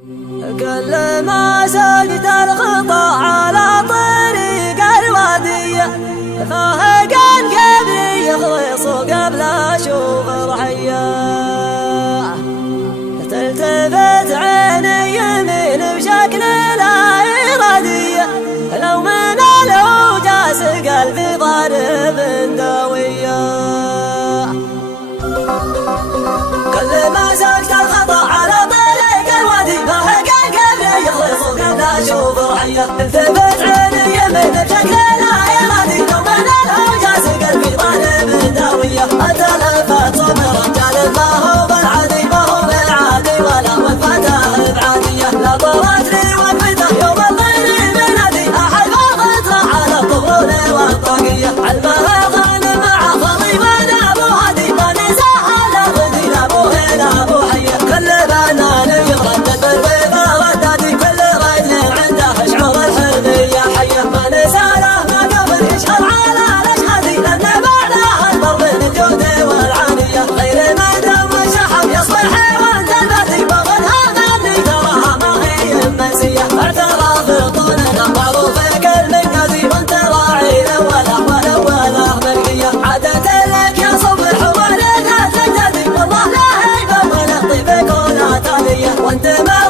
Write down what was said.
كل ما سقت الخطى على طريق الوادية فهقان قبلي يخلص قبل اشوف الحية. تلتفت عيني يمين بشكل لا إرادية لو من الهوجاس قلبي ضارب داوية. كل ما سقت الخطى على طريق الوادي فهقان قبلي يخلص قبل اشوف الحية. تلتفت عيني يمين بشكل لا إرادي لو من الهوجاس قلبي ضارب داوية. اتلفت صوب رجال ما هو بالعادي ما هو بالعادي ولا وقفته بعادية. لا طرت لي وقفته يوم الطير بنادي احد وقفته على الطبول والطاقية. علمها غانم مع خطيبنا ابو هادي ما نساها لا غدي لا ابو هنا ابو حية. كل بنان يردد بالبيضة ردادي كل رجل عنده شعور الحربية حية. ما نسى له ما قبل يشهر على الاشهادي لان بعدها الضرب الجود والعانية. غير ما دام شحب يصبح حيوان تلبثي بغنها غني تراها ما هي منسية. اعتراف طولنا معروف كل قاسي وانت راعي ولا ملقية. عادة لك يا صبح ولدها تجدي والله لا هيبة ولا طيبك ولا تالية. وانت ما